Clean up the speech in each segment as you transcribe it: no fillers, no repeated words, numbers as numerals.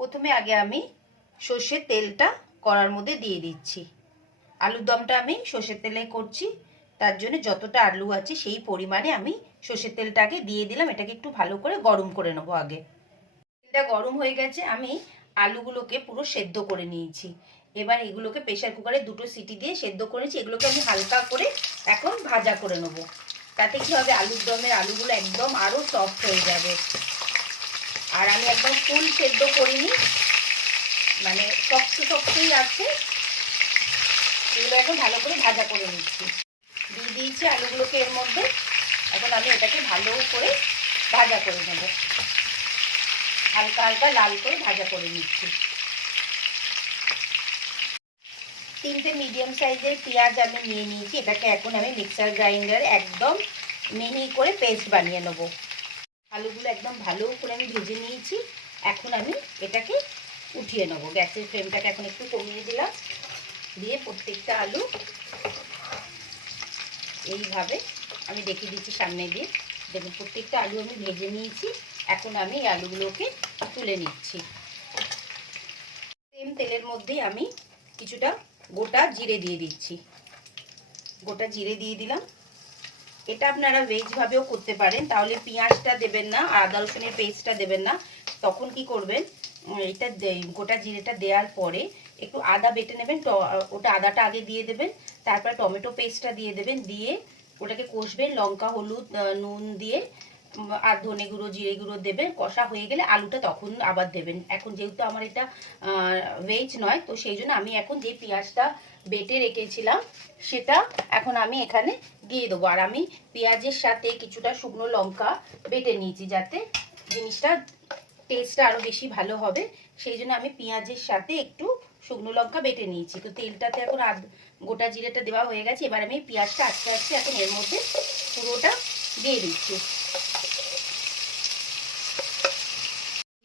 প্রথমে আগে আমি সর্ষের তেলটা কড়ার মধ্যে দিয়ে দিচ্ছি। আলুর দমটা আমি সর্ষের তেলে করছি, তার জন্য যতটা আলু আছে সেই পরিমাণে আমি সর্ষের তেলটাকে দিয়ে দিলাম। এটাকে একটু ভালো করে গরম করে নেবো। আগে তেলটা গরম হয়ে গেছে, আমি আলুগুলোকে পুরো সেদ্ধ করে নিয়েছি। এবার এগুলোকে প্রেসার কুকারে 2টো সিটি দিয়ে সেদ্ধ করেছি। এগুলোকে আমি হালকা করে এখন ভাজা করে নেবো। তাতে কি হবে, আলুর দমের আলুগুলো একদম আরও সফট হয়ে যাবে। আর আমি একদম ফুল সেদ্ধ করিনি, মানে শক্তই আছে। এগুলো এখন ভালো করে ভাজা করে নিচ্ছি। দিয়ে দিয়েছি আলুগুলোকে এর মধ্যে। এখন আমি এটাকে ভালো করে ভাজা করে নেব, হালকা হালকা লাল করে ভাজা করে নিচ্ছি। 3টে মিডিয়াম সাইজের পেঁয়াজ আমি নিয়ে নিয়েছি। এটাকে এখন আমি মিক্সার গ্রাইন্ডারে একদম মিহি করে পেস্ট বানিয়ে নেব। আলুগুলো একদম ভালো করে আমি ভেজে নিয়েছি। এখন আমি এটাকে উঠিয়ে নেব। গ্যাসের ফ্লেমটাকে এখন একটু কমিয়ে দিলাম, দিয়ে প্রত্যেকটা আলু এইভাবে আমি দেখিয়ে দিচ্ছি সামনে দিয়ে। দেখুন প্রত্যেকটা আলু আমি ভেজে নিয়েছি। এখন আমি এই আলুগুলোকে তুলে নিচ্ছি। সেম তেলের মধ্যেই আমি কিছুটা গোটা জিরে দিয়ে দিচ্ছি। গোটা জিরে দিয়ে দিলাম। এটা আপনারা ভেজভাবেও করতে পারেন, তাহলে পেঁয়াজটা দেবেন না আর আদা রসুনের পেস্টটা দেবেন না। তখন কি করবেন, এটা গোটা জিরেটা দেওয়ার পরে একটু আদা বেটে নেবেন, ওটা আদাটা আগে দিয়ে দেবেন। তারপর টমেটো পেস্টটা দিয়ে দেবেন, দিয়ে ওটাকে কষবেন। লঙ্কা হলুদ নুন দিয়ে আর ধনে গুঁড়ো জিরে গুঁড়ো দেবেন। কষা হয়ে গেলে আলুটা তখন আবার দেবেন। এখন যেহেতু আমার এটা ভেজ নয়, তো সেই জন্য আমি এখন যে পেঁয়াজটা বেটে রেখেছিলাম সেটা এখন আমি এখানে দিয়ে দেবো। আর আমি পেঁয়াজের সাথে কিছুটা শুকনো লঙ্কা বেটে নিয়েছি, যাতে জিনিসটা টেস্টটা আরও বেশি ভালো হবে। সেই জন্য আমি পেঁয়াজের সাথে একটু শুকনো লঙ্কা বেটে নিয়েছি। তো তেলটাতে এখন গোটা জিরেটা দেওয়া হয়ে গেছে। এবার আমি পেঁয়াজটা আস্তে আস্তে এখন এর মধ্যে পুরোটা দিয়ে দিচ্ছি।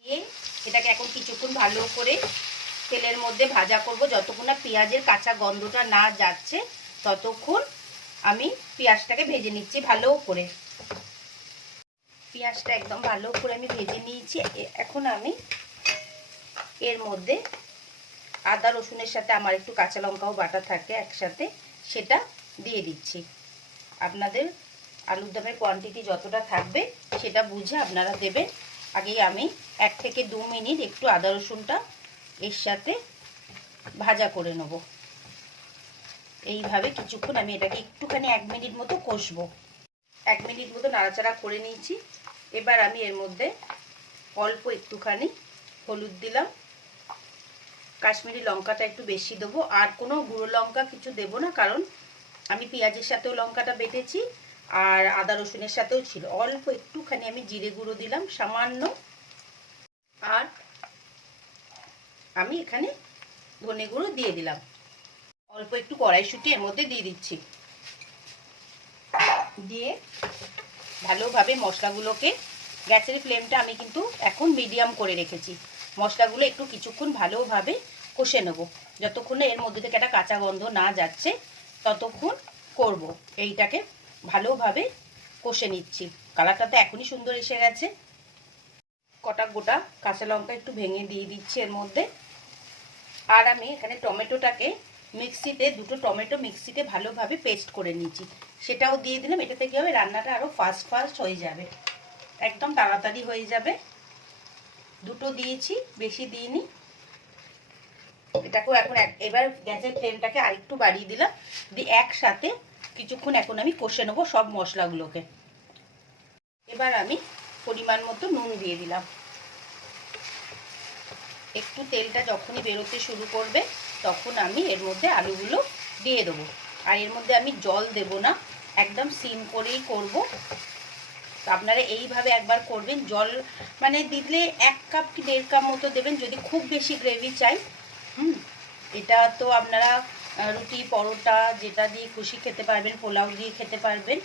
দিয়ে এটাকে এখন কিছুক্ষণ ভালো করে তেলের মধ্যে ভাজা করব। যতক্ষণ না পেঁয়াজের কাঁচা গন্ধটা না যাচ্ছে ততক্ষণ আমি পেঁয়াজটাকে ভেজে নিচ্ছি ভালো করে। পেঁয়াজটা একদম ভালো করে আমি ভেজে নিয়েছি। এখন আমি এর মধ্যে আদা রসুনের সাথে আমার একটু কাঁচা লঙ্কাও বাটা থাকে একসাথে, সেটা দিয়ে দিচ্ছি। আপনাদের আলুর দমের কোয়ান্টিটি যতটা থাকবে সেটা বুঝে আপনারা দেবেন। আগেই আমি 1 থেকে 2 মিনিট একটু আদা রসুনটা এর সাথে ভাজা করে নেব। এইভাবে কিছুক্ষণ আমি এটাকে একটুখানি 1 মিনিট মতো কষবো। 1 মিনিট মতো নাড়াচাড়া করে নিয়েছি। এবার আমি এর মধ্যে অল্প একটুখানি হলুদ দিলাম। কাশ্মীরি লঙ্কাটা একটু বেশি দেবো, আর কোনো গুঁড়ো লঙ্কা কিছু দেবো না, কারণ আমি পেঁয়াজের সাথেও লঙ্কাটা বেটেছি আর আদা রসুনের সাথেও ছিল। অল্প একটুখানি আমি জিরে গুঁড়ো দিলাম সামান্য, আর আমি এখানে ধনে গুঁড়ো দিয়ে দিলাম। অল্প একটু কড়াইশুঁটি এর মধ্যে দিয়ে দিচ্ছি। দিয়ে ভালোভাবে মশলাগুলোকে, গ্যাসের ফ্লেমটা আমি কিন্তু এখন মিডিয়াম করে রেখেছি। মশলাগুলো একটু কিছুক্ষণ ভালোভাবে কষে নেব। যতক্ষণ না এর মধ্যে থেকে একটা কাঁচা গন্ধ না যাচ্ছে ততক্ষণ করব। এইটাকে ভালোভাবে কষে নিচ্ছি। কালারটা তো এখনই সুন্দর এসে গেছে। কটা গোটা কাঁচা লঙ্কা একটু ভেঙে দিয়ে দিচ্ছি এর মধ্যে। আর আমি এখানে টমেটোটাকে মিক্সিতে, 2টো টমেটো মিক্সিতে ভালোভাবে পেস্ট করে নিচ্ছি, সেটাও দিয়ে দিলাম। এটাতে কি হবে, রান্নাটা আরও ফাস্ট হয়ে যাবে, একদম তাড়াতাড়ি হয়ে যাবে। 2টো দিয়েছি, বেশি দিইনি। এটাকেও এখন এবার গ্যাসের ফ্লেমটাকে আরেকটু বাড়িয়ে দিলাম, দিয়ে একসাথে কিছুক্ষণ এখন আমি কষে নেবো সব মশলাগুলোকে। এবার আমি পরিমাণ মতো নুন দিয়ে দিলাম। একটু তেলটা যখনই বেরোতে শুরু করবে তখন আমি এর মধ্যে আলুগুলো দিয়ে দেবো। আর এর মধ্যে আমি জল দেব না, একদম সিম করেই করব। আপনারা এইভাবে একবার করবেন। জল মানে দিলে 1 কাপ কি 1.5 কাপ মতো দেবেন, যদি খুব বেশি গ্রেভি চাই। এটা তো আপনারা রুটি পরোটা যেটা দিয়ে খুশি খেতে পারবেন, পোলাও দিয়ে খেতে পারবেন।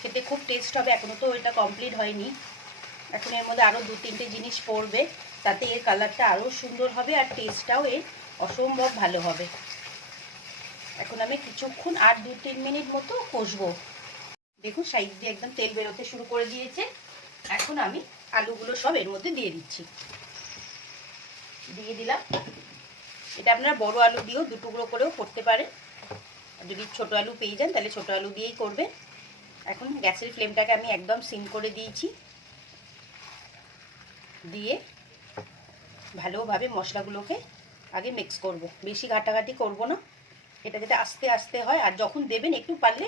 খেতে খুব টেস্ট হবে। এখনও তো এটা কমপ্লিট হয়নি, এখন এর মধ্যে আরও 2-3টে জিনিস পড়বে, তাতে এর কালারটা আরও সুন্দর হবে আর টেস্টটাও এর অসম্ভব ভালো হবে। এখন আমি কিছুক্ষণ আর 2-3 মিনিট মতো কষবো। দেখুন সাইড দিয়ে একদম তেল বেরোতে শুরু করে দিয়েছে। এখন আমি আলুগুলো সব এর মধ্যে দিয়ে দিচ্ছি। দিয়ে দিলাম। এটা আপনারা বড় আলু দিয়েও 2 টুকরো করেও করতে পারেন, যদি ছোট আলু পেয়ে যান তাহলে ছোট আলু দিয়েই করবেন। এখন গ্যাসের ফ্লেমটাকে আমি একদম সিম করে দিয়েছি, দিয়ে ভালোভাবে মশলাগুলোকে আগে মিক্স করব, বেশি ঘাটাঘাটি করব না, এটা যাতে আস্তে আস্তে হয়। আর যখন দেবেন একটু পারলে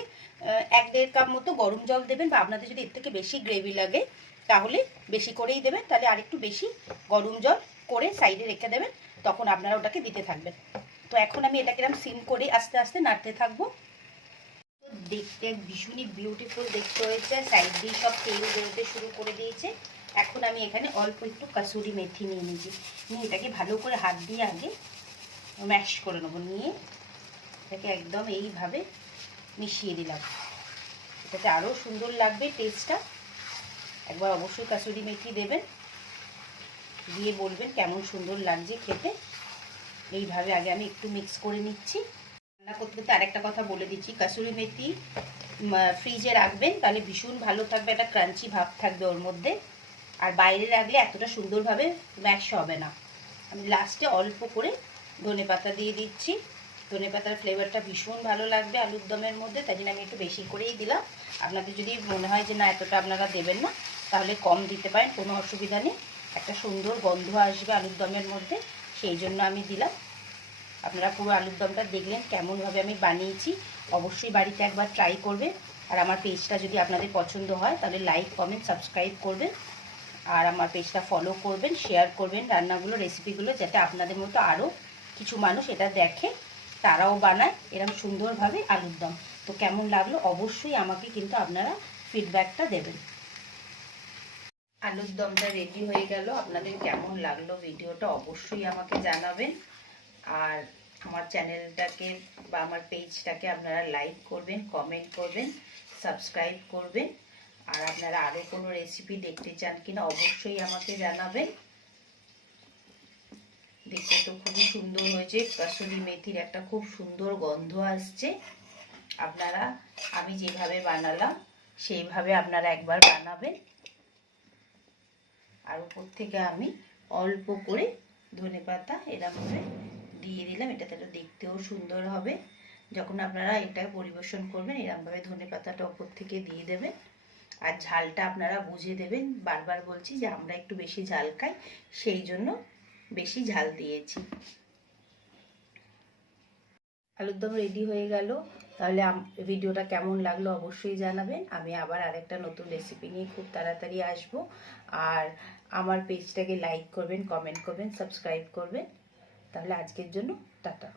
1-1.5 কাপ মতো গরম জল দেবেন, বা আপনাদের যদি এর থেকে বেশি গ্রেভি লাগে তাহলে বেশি করেই দেবেন, তাহলে আর একটু বেশি গরম জল করে সাইডে রেখে দেবেন, তখন আপনারা ওটাকে দিতে থাকবেন। তো এখন আমি এটাকে এরকম সিম করে আস্তে আস্তে নাড়তে থাকবো। তো দেখতে ভীষণই বিউটিফুল দেখতে হয়েছে, সাইড দিয়ে সব তেল বেরোতে শুরু করে দিয়েছে। এখন আমি এখানে অল্প একটু কাসুরি মেথি নিয়ে নিয়েছি, নিয়ে এটাকে ভালো করে হাত দিয়ে আগে ম্যাশ করে নেবো, নিয়ে এটাকে একদম এইভাবে মিশিয়ে দিলাম, এটাতে আরও সুন্দর লাগবে টেস্টটা। একবার অবশ্যই কাসুরি মেথি দেবেন, দিয়ে বলবেন কেমন সুন্দর লাগছে খেতে। এইভাবে আগে আমি একটু মিক্স করে নিচ্ছি। রান্না করতে করতে আরেকটা কথা বলে দিচ্ছি, কাসুরি মেথি ফ্রিজে রাখবেন, তাহলে ভীষণ ভালো থাকবে, একটা ক্রাঞ্চি ভাব থাকবে ওর মধ্যে, আর বাইরে রাখলে এতটা সুন্দরভাবে ম্যাশ হবে না। আমি লাস্টে অল্প করে ধনেপাতা দিয়ে দিচ্ছি, ধনেপাতার ফ্লেভারটা ভীষণ ভালো লাগবে আলুর দমের মধ্যে, তাই জন্য আমি একটু বেশি করেই দিলাম। আপনাদের যদি মনে হয় যে না এতটা আপনারা দেবেন না, তাহলে কম দিতে পারেন, কোনো অসুবিধা নেই, একটা সুন্দর গন্ধ আসবে আলুর দমের মধ্যে, সেই জন্য আমি দিলাম। আপনারা পুরো আলুর দমটা দেখলেন কেমনভাবে আমি বানিয়েছি, অবশ্যই বাড়িতে একবার ট্রাই করবেন। আর আমার পেজটা যদি আপনাদের পছন্দ হয় তাহলে লাইক কমেন্ট সাবস্ক্রাইব করবেন, আর আমার পেজটা ফলো করবেন, শেয়ার করবেন রান্নাগুলো রেসিপিগুলো, যাতে আপনাদের মতো আরও কিছু মানুষ এটা দেখে, তারাও বানায় এরকম সুন্দরভাবে আলুর দম। তো কেমন লাগলো অবশ্যই আমাকে কিন্তু আপনারা ফিডব্যাকটা দেবেন। আলুর দমটা রেডি হয়ে গেল, আপনাদের কেমন লাগলো ভিডিওটা অবশ্যই আমাকে জানাবেন। আর আমার চ্যানেলটাকে বা আমার পেজটাকে আপনারা লাইক করবেন, কমেন্ট করবেন, সাবস্ক্রাইব করবেন। আর আপনারা আরও কোনো রেসিপি দেখতে চান কিনা অবশ্যই আমাকে জানাবেন। দেখতে তো খুবই সুন্দর হয়েছে, কাসুরি মেথির একটা খুব সুন্দর গন্ধ আসছে। আপনারা আমি যেভাবে বানালাম সেইভাবে আপনারা একবার বানাবেন। আর উপর থেকে আমি অল্প করে ধনেপাতা এরকমভাবে দিয়ে দিলাম, এটা তাহলে দেখতেও সুন্দর হবে। যখন আপনারা এটা পরিবেশন করবেন এরকমভাবে ধনেপাতাটা উপর থেকে দিয়ে দেবেন। আর ঝালটা আপনারা বুঝে দেবেন, বারবার বলছি যে আমরা একটু বেশি ঝাল খাই, সেই জন্য বেশি ঝাল দিয়েছি। আলুর দম রেডি হয়ে গেল, তাহলে ভিডিওটা কেমন লাগলো অবশ্যই জানাবেন। আমি আবার আরেকটা নতুন রেসিপি নিয়ে খুব তাড়াতাড়ি আসব। আর আমার পেজটাকে লাইক করবেন, কমেন্ট করবেন, সাবস্ক্রাইব করবেন। তাহলে আজকের জন্য টাটা।